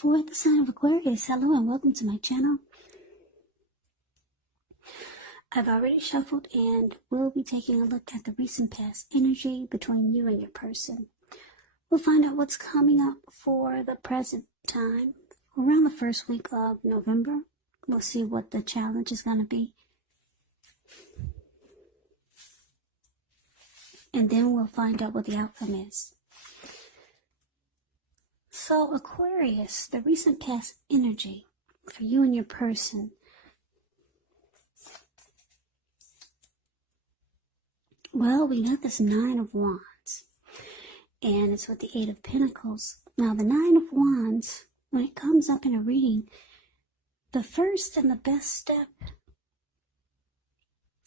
For the sign of Aquarius, hello and welcome to my channel. I've already shuffled and we'll be taking a look at the recent past energy between you and your person. We'll find out what's coming up for the present time around the first week of November. We'll see what the challenge is going to be. And then we'll find out what the outcome is. So Aquarius, the recent past energy for you and your person. Well, we got this Nine of Wands, and it's with the Eight of Pentacles. Now, the Nine of Wands, when it comes up in a reading, the first and the best step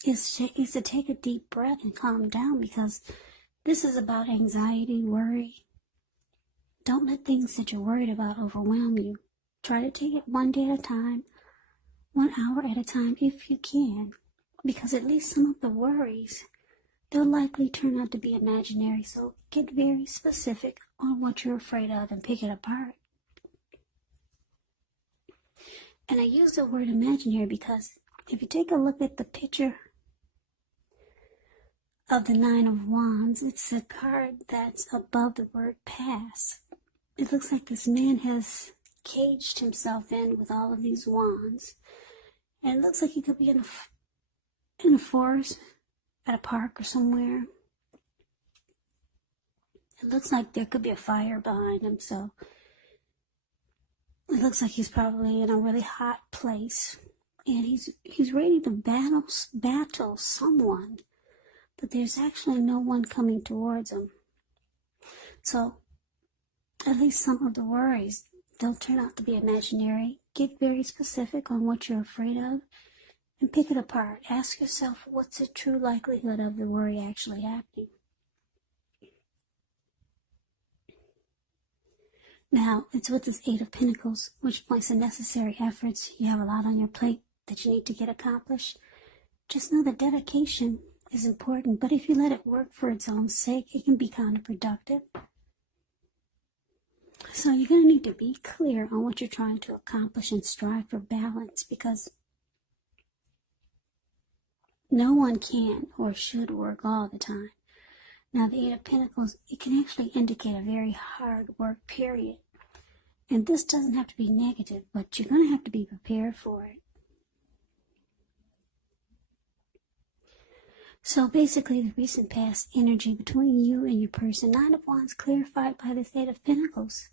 is to take a deep breath and calm down, because this is about anxiety, worry. Don't let things that you're worried about overwhelm you. Try to take it one day at a time, 1 hour at a time if you can, because at least some of the worries, they'll likely turn out to be imaginary. So get very specific on what you're afraid of and pick it apart. And I use the word imaginary because if you take a look at the picture of the Nine of Wands, it's a card that's above the word pass. It looks like this man has caged himself in with all of these wands. And it looks like he could be in a forest, at a park or somewhere. It looks like there could be a fire behind him, so it looks like he's probably in a really hot place. And he's ready to battle someone, but there's actually no one coming towards him. So at least some of the worries, they'll turn out to be imaginary. Get very specific on what you're afraid of and pick it apart. Ask yourself, what's the true likelihood of the worry actually happening? Now, it's with this Eight of Pentacles, which points to necessary efforts. You have a lot on your plate that you need to get accomplished. Just know that dedication is important, but if you let it work for its own sake, it can be counterproductive. So you're going to need to be clear on what you're trying to accomplish and strive for balance, because no one can or should work all the time. Now, the Eight of Pentacles, it can actually indicate a very hard work period. And this doesn't have to be negative, but you're going to have to be prepared for it. So basically, the recent past energy between you and your person, Nine of Wands clarified by this Eight of Pentacles.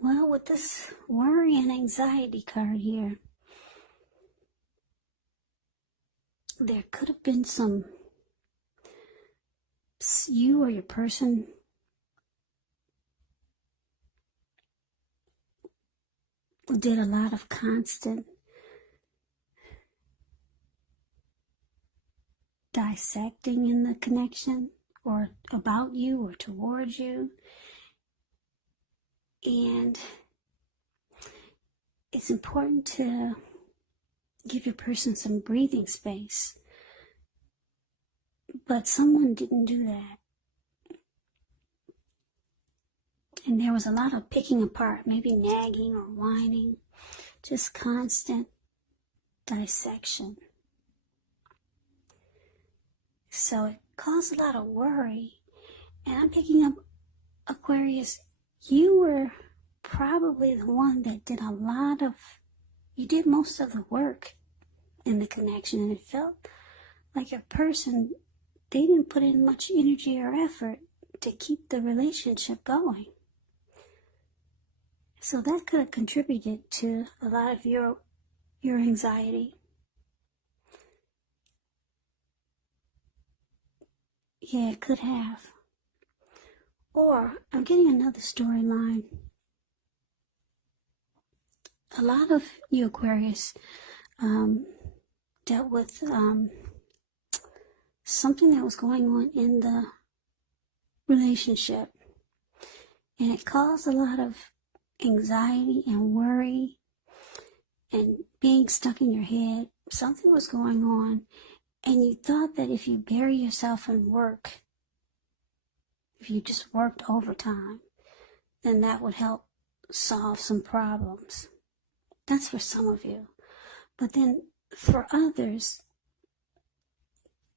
Well, with this worry and anxiety card here, there could have been you or your person did a lot of constant dissecting in the connection, or about you or towards you. And it's important to give your person some breathing space. But someone didn't do that. And there was a lot of picking apart, maybe nagging or whining, just constant dissection. So it caused a lot of worry. And I'm picking up, Aquarius, you were probably the one that did you did most of the work in the connection, and it felt like your person, they didn't put in much energy or effort to keep the relationship going. So that could have contributed to a lot of your anxiety. Yeah, it could have. Or I'm getting another storyline. A lot of you Aquarius dealt with something that was going on in the relationship, and it caused a lot of anxiety and worry and being stuck in your head. Something was going on, and you thought that if you bury yourself in work, if you just worked overtime, then that would help solve some problems. That's for some of you. But then for others,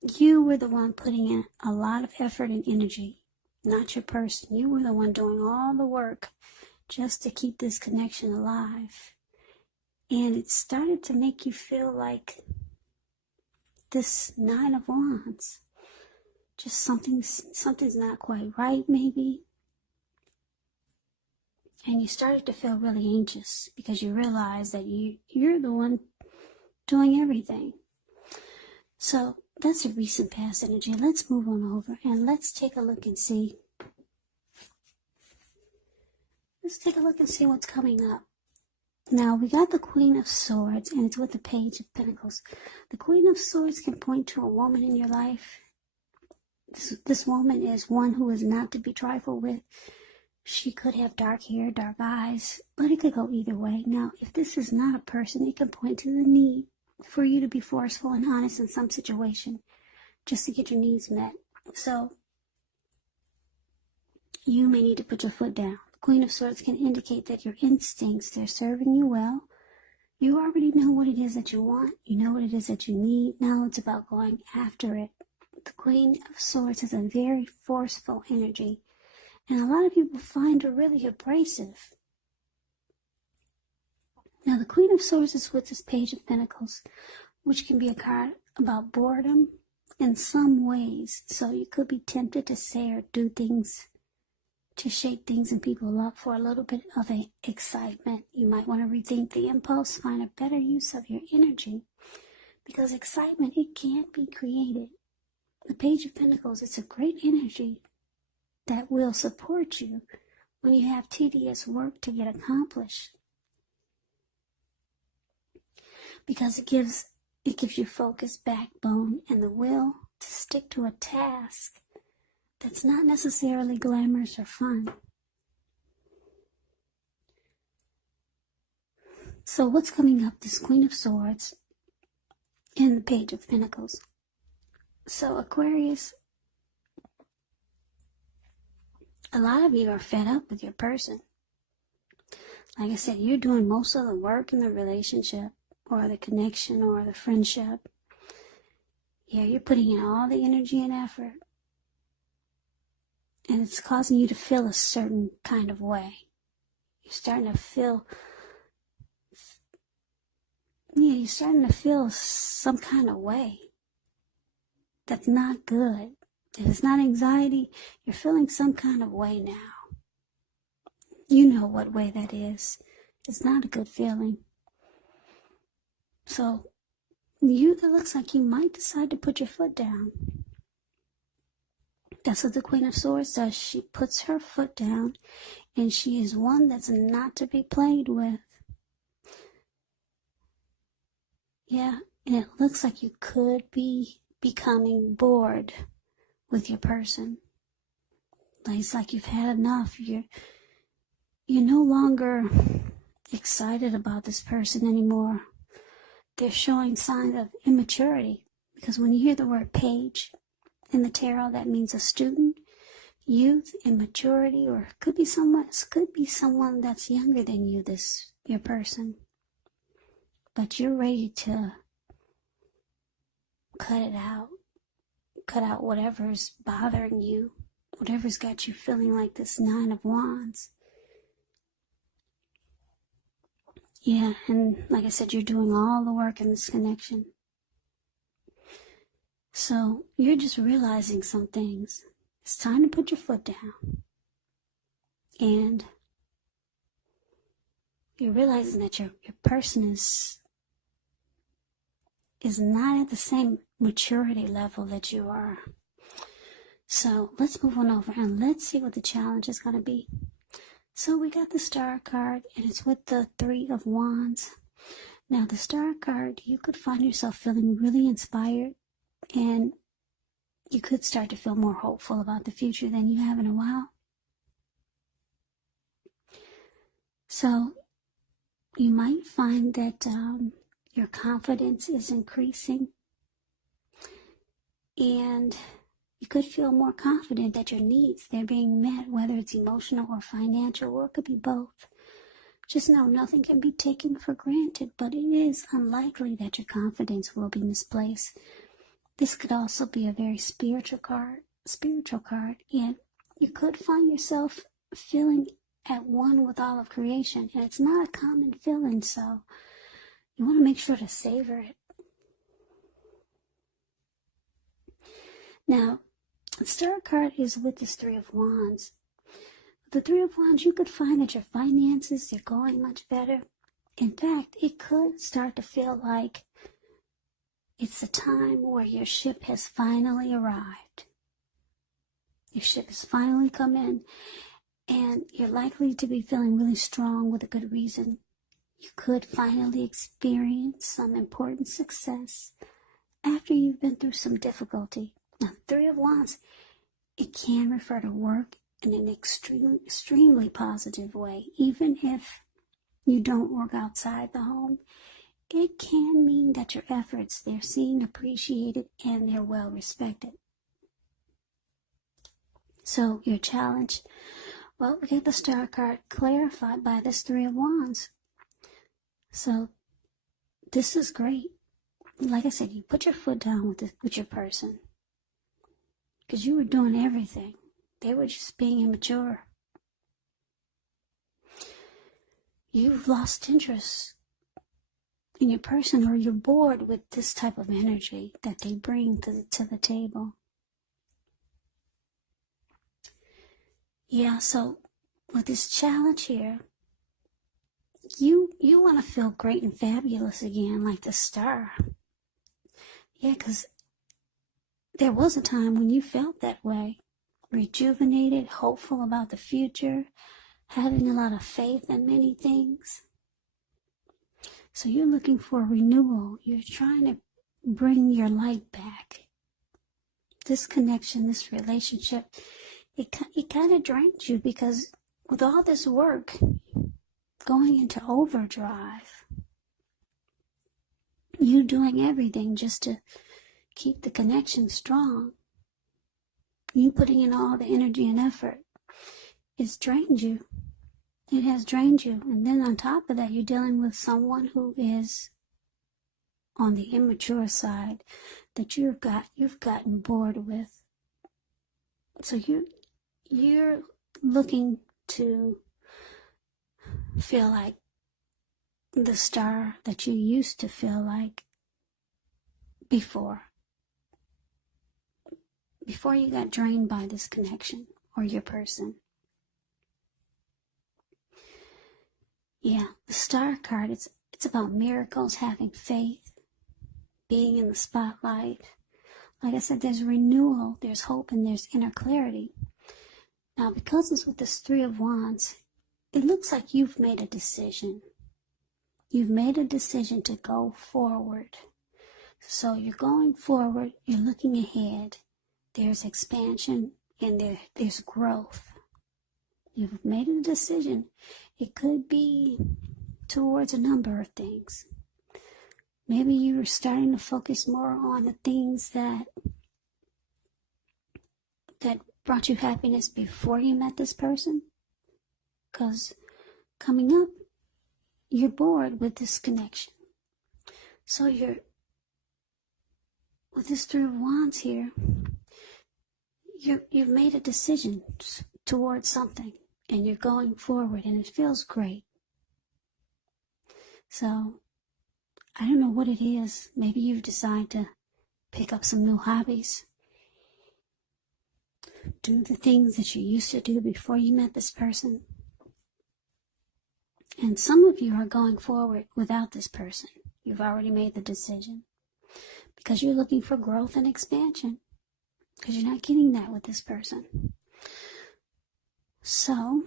you were the one putting in a lot of effort and energy, not your person. You were the one doing all the work just to keep this connection alive. And it started to make you feel like this Nine of Wands. Just something's not quite right, maybe. And you started to feel really anxious because you realized that you're the one doing everything. So that's a recent past energy. Let's move on over and let's take a look and see. Let's take a look and see what's coming up. Now, we got the Queen of Swords, and it's with the Page of Pentacles. The Queen of Swords can point to a woman in your life. This woman is one who is not to be trifled with. She could have dark hair, dark eyes, but it could go either way. Now, if this is not a person, it can point to the need for you to be forceful and honest in some situation just to get your needs met. So, you may need to put your foot down. Queen of Swords can indicate that your instincts, they're serving you well. You already know what it is that you want. You know what it is that you need. Now it's about going after it. The Queen of Swords is a very forceful energy. And a lot of people find her really abrasive. Now the Queen of Swords is with this Page of Pentacles, which can be a card about boredom in some ways. So you could be tempted to say or do things to shake things and people up for a little bit of excitement. You might want to rethink the impulse, find a better use of your energy, because excitement, it can't be created. The Page of Pentacles, it's a great energy that will support you when you have tedious work to get accomplished, because it gives you focus, backbone, and the will to stick to a task that's not necessarily glamorous or fun. So what's coming up? This Queen of Swords and the Page of Pentacles. So Aquarius, a lot of you are fed up with your person. Like I said, you're doing most of the work in the relationship or the connection or the friendship. Yeah, you're putting in all the energy and effort. And it's causing you to feel a certain kind of way. You're starting to feel some kind of way that's not good. If it's not anxiety, you're feeling some kind of way now. You know what way that is. It's not a good feeling. So, it looks like you might decide to put your foot down. That's what the Queen of Swords does. She puts her foot down, and she is one that's not to be played with. Yeah, and it looks like you could be becoming bored with your person. It's like you've had enough. You're no longer excited about this person anymore. They're showing signs of immaturity, because when you hear the word page in the tarot, that means a student, youth, immaturity, or it could be someone that's younger than you, your person. But you're ready to cut it out. Cut out whatever's bothering you, whatever's got you feeling like this Nine of Wands. Yeah, and like I said, you're doing all the work in this connection. So you're just realizing some things. It's time to put your foot down. And you're realizing that your person is not at the same maturity level that you are. So let's move on over and let's see what the challenge is going to be. So we got the Star card, and it's with the Three of Wands. Now the Star card, you could find yourself feeling really inspired, and you could start to feel more hopeful about the future than you have in a while. So you might find that your confidence is increasing, and You could feel more confident that your needs, they're being met, whether it's emotional or financial, or it could be both. Just know nothing can be taken for granted, but it is unlikely that your confidence will be misplaced. This could also be a very spiritual card, and you could find yourself feeling at one with all of creation, and it's not a common feeling, so you want to make sure to savor it. Now, the Star card is with this Three of Wands. The Three of Wands, you could find that your finances, they're going much better. In fact, it could start to feel like it's a time where your ship has finally arrived. Your ship has finally come in, and you're likely to be feeling really strong with a good reason. You could finally experience some important success after you've been through some difficulty. Now, Three of Wands, it can refer to work in an extremely positive way. Even if you don't work outside the home, it can mean that your efforts, they're seen, appreciated, and they're well respected. So your challenge, well, we get the Star card clarified by this Three of Wands. So this is great. Like I said, you put your foot down with your person, because you were doing everything. They were just being immature. You've lost interest in your person, or you're bored with this type of energy that they bring to the table. Yeah, so with this challenge here, you want to feel great and fabulous again, like the Star. Yeah, because there was a time when you felt that way. Rejuvenated, hopeful about the future, having a lot of faith in many things. So you're looking for renewal. You're trying to bring your light back. This connection, this relationship, it kind of drains you, because with all this work going into overdrive, you doing everything just to keep the connection strong, you putting in all the energy and effort, it's drained you. It has drained you. And then on top of that, you're dealing with someone who is on the immature side that you've gotten bored with. So you're looking to feel like the Star that you used to feel like before you got drained by this connection or your person. Yeah, the Star card, it's about miracles, having faith, being in the spotlight. Like I said, there's renewal, there's hope, and there's inner clarity. Now, because it's with this Three of Wands, it looks like you've made a decision. You've made a decision to go forward. So you're going forward, you're looking ahead. There's expansion and there's growth. You've made a decision. It could be towards a number of things. Maybe you were starting to focus more on the things that brought you happiness before you met this person. Because coming up, you're bored with this connection. So with this Three of Wands here, you've made a decision towards something, and you're going forward, and it feels great. So I don't know what it is. Maybe you've decided to pick up some new hobbies, do the things that you used to do before you met this person. And some of you are going forward without this person. You've already made the decision because you're looking for growth and expansion, because you're not getting that with this person. So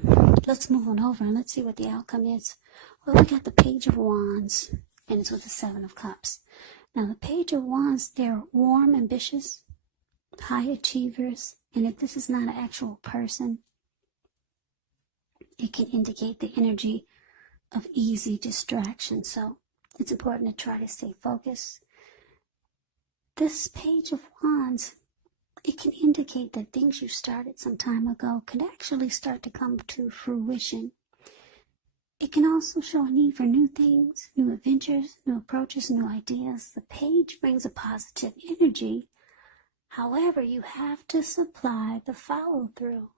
let's move on over and let's see what the outcome is. Well, we got the Page of Wands, and it's with the Seven of Cups. Now, the Page of Wands, they're warm, ambitious, high achievers, and if this is not an actual person, it can indicate the energy of easy distraction. So it's important to try to stay focused. This Page of Wands, it can indicate that things you started some time ago could actually start to come to fruition. It can also show a need for new things, new adventures, new approaches, new ideas. The page brings a positive energy. However, you have to supply the follow-through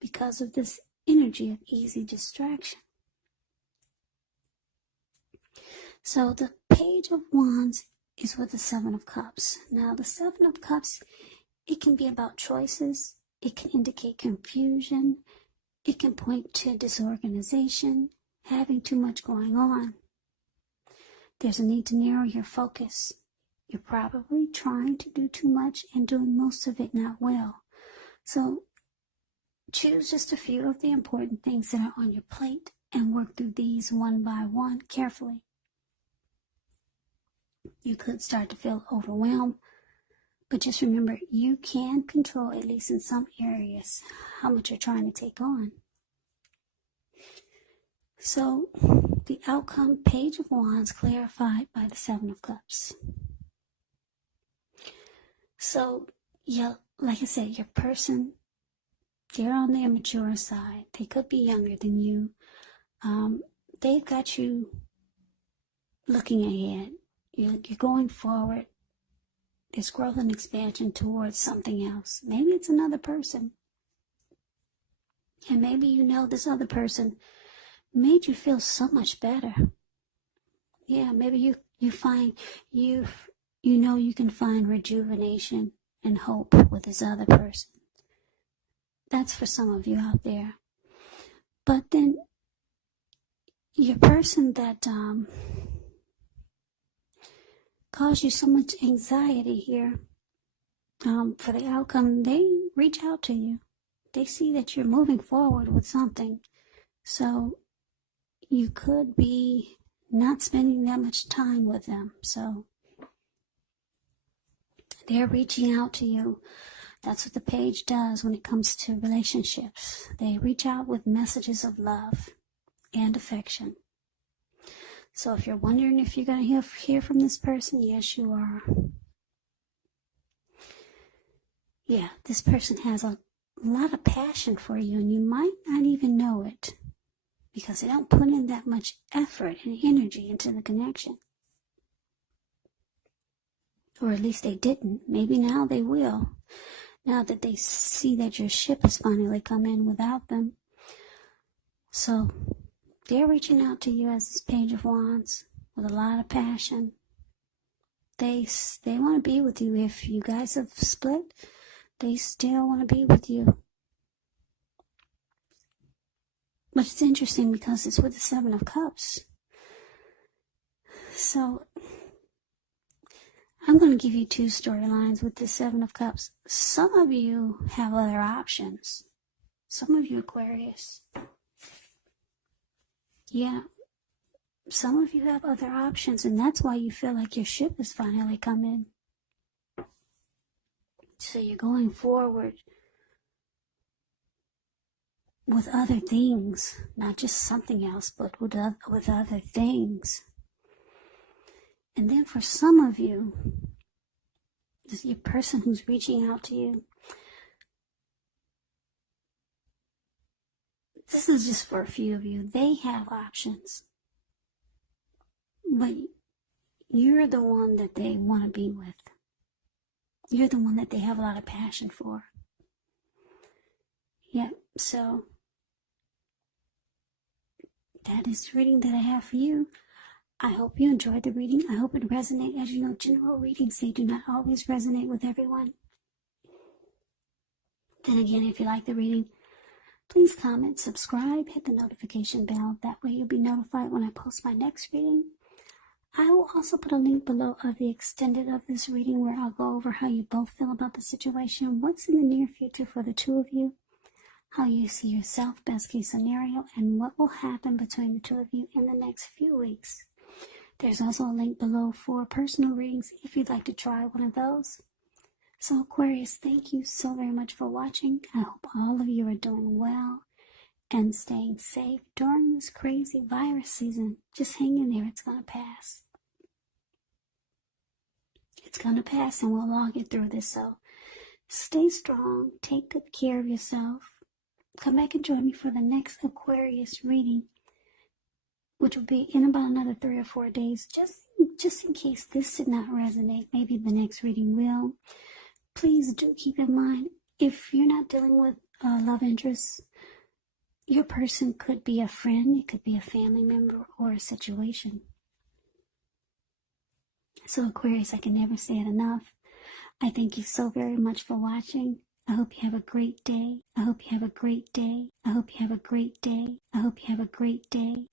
because of this energy of easy distraction. So the Page of Wands is with the Seven of Cups. Now, the Seven of Cups, it can be about choices. It can indicate confusion. It can point to disorganization, having too much going on. There's a need to narrow your focus. You're probably trying to do too much and doing most of it not well. So choose just a few of the important things that are on your plate and work through these one by one carefully. You could start to feel overwhelmed, but just remember, you can control, at least in some areas, how much you're trying to take on. So, the outcome, Page of Wands, clarified by the Seven of Cups. So, yeah, like I said, your person, they're on the immature side. They could be younger than you. They've got you looking ahead. You're going forward. There's growth and expansion towards something else. Maybe it's another person. And maybe you know this other person made you feel so much better. Yeah, maybe you find you know you can find rejuvenation and hope with this other person. That's for some of you out there. But then your person that caused you so much anxiety here, for the outcome, they reach out to you. They see that you're moving forward with something. So you could be not spending that much time with them. So they're reaching out to you. That's what the page does when it comes to relationships. They reach out with messages of love and affection. So if you're wondering if you're going to hear from this person, yes, you are. Yeah, this person has a lot of passion for you, and you might not even know it, because they don't put in that much effort and energy into the connection. Or at least they didn't. Maybe now they will. Now that they see that your ship has finally come in without them. So they're reaching out to you as this Page of Wands with a lot of passion. They want to be with you. If you guys have split, they still want to be with you. But it's interesting because it's with the Seven of Cups. So I'm going to give you two storylines with the Seven of Cups. Some of you have other options. Some of you Aquarius. Yeah. Some of you have other options, and that's why you feel like your ship has finally come in. So you're going forward with other things, not just something else, but with other things. And then for some of you, your person who's reaching out to you, this is just for a few of you. They have options, but you're the one that they want to be with. You're the one that they have a lot of passion for. Yep, so that is the reading that I have for you. I hope you enjoyed the reading. I hope it resonated. As you know, general readings, they do not always resonate with everyone. Then again, if you like the reading, please comment, subscribe, hit the notification bell. That way you'll be notified when I post my next reading. I will also put a link below of the extended of this reading where I'll go over how you both feel about the situation, what's in the near future for the two of you, how you see yourself, best case scenario, and what will happen between the two of you in the next few weeks. There's also a link below for personal readings if you'd like to try one of those. So Aquarius, thank you so very much for watching. I hope all of you are doing well and staying safe during this crazy virus season. Just hang in there. It's going to pass. It's going to pass and we'll all get through this. So Stay strong. Take good care of yourself. Come back and join me for the next Aquarius reading, which will be in about another 3 or 4 days. Just in case this did not resonate, maybe the next reading will. Please do keep in mind, if you're not dealing with love interests, your person could be a friend, it could be a family member, or a situation. So Aquarius, I can never say it enough. I thank you so very much for watching. I hope you have a great day. I hope you have a great day. I hope you have a great day. I hope you have a great day.